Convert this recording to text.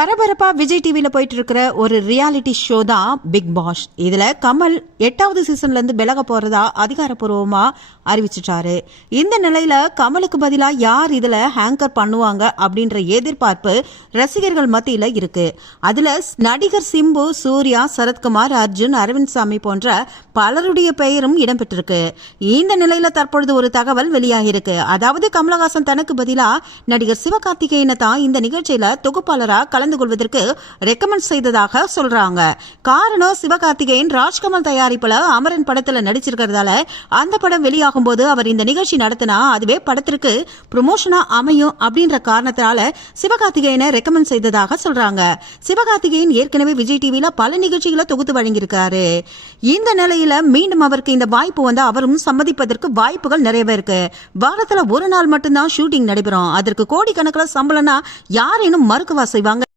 பரபரப்பா விஜய் டிவில போயிட்டு இருக்கிற ஒரு ரியாலிட்டி ஷோ தான் பிக் பாஸ். இதுல கமல் 8வது சீசன்ல இருந்து விலக போறதா அதிகாரப்பூர்வமா அறிவிச்சிட்டாரு. இந்த நிலையில கமலுக்கு பதிலா யார் இதுல ஹேங்கர் பண்ணுவாங்க அப்படின்ற எதிர்பார்ப்பு ரசிகர்கள் மத்தியில இருக்கு. அதுல நடிகர் சிம்பு, சூர்யா, சரத்குமார், அர்ஜுன், அரவிந்த் சாமி போன்ற பலருடைய பெயரும் இடம்பெற்றிருக்கு. இந்த நிலையில தற்பொழுது ஒரு தகவல் வெளியாகிருக்கு. அதாவது கமலஹாசன் தனக்கு பதிலா நடிகர் சிவகார்த்திகேயனை தான் இந்த நிகழ்ச்சியில தொகுப்பாளரா கலந்து கொள்வதற்கு ரெக்கமெண்ட் செய்ததாக சொல்றாங்க. காரணம், சிவகார்த்திகேயன் ராஜ்கமல் தயாரிப்புல அமரன் படத்துல நடிச்சிருக்கிறதால அந்த படம் வெளியாகும் போது அவர் இந்த நிகழ்ச்சி நடத்தினா அதுவே படத்திற்கு ப்ரமோஷனா அமையும் அப்படின்ற காரணத்தினால சிவகார்த்திகேயனை ரெக்கமெண்ட் செய்ததாக சொல்றாங்க. சிவகார்த்திகேயன் ஏற்கனவே விஜய் டிவில பல நிகழ்ச்சிகளை தொகுத்து வழங்கியிருக்காரு. இந்த நிலையில மீண்டும் அவருக்கு இந்த வாய்ப்பு வந்து அவரும் சம்மதிப்பதற்கு வாய்ப்புகள் நிறையவே இருக்கு. வாரத்துல ஒரு நாள் மட்டும்தான் ஷூட்டிங் நடைபெறும். அதற்கு கோடிக்கணக்கில் சம்பளம்னா யாரேனும் மறுக்கவா செய்வாங்க?